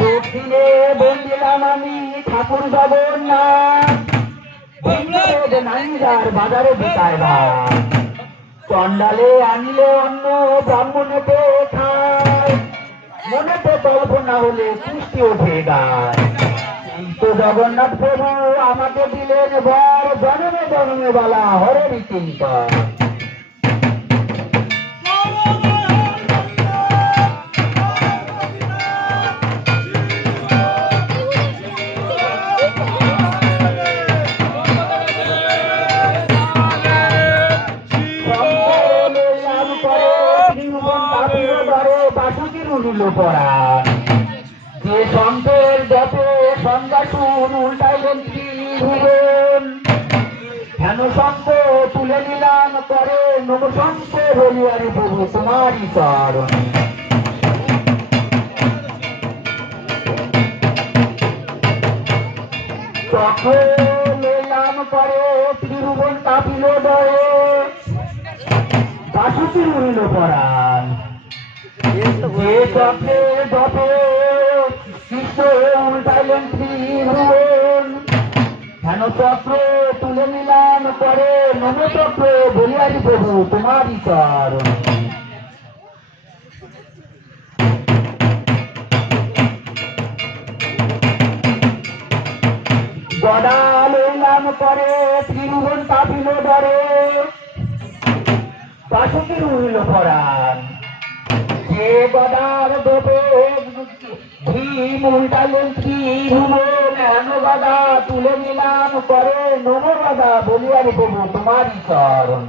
দক্ষিণে বন্দিলাম আমি ঠাকুর জগন্নাথ, নাইজার বাজারে বিকায় ভাই, চন্ডালে আনলে অন্য ব্রাহ্মণেতে খায়, মনেতে কল্পনা হলে সৃষ্টি ওঠে গায়। তো জগন্নাথ প্রভু আমাকে দিলেন বর, জন্মে জন্মে বলা হরে চিন্তন। যে সন্তের জপে সন্ধ্যা শুন উল্টাইলেন ত্রিভুবন, হেন সন্ত তুলে নিলাম করে নব সন্ত বলিয়ারি প্রভু তোমারই চরণ। তখন লইলাম করে ত্রিভুবন কাঁপিল ডরে, বাসুতি উড়িল পরাণ। যে চক্রে জপে কৃষ্ণ উল্টাইলেন ত্রিভুবন, হেন চক্র তুলে নিলাম করে নম চক্র বলিয়ারি প্রভু তোমারই চরণ। গদা লইলাম করে ত্রিভুবন কাঁপিল ডরে, বাসুকি উড়িল পরাণ। যে গদার দোপে ভীম উল্টালেন ত্রিভুবন, হেন গদা তুলে নিলাম করে নম গদা বলিয়ারি প্রভু তোমারই চরণ।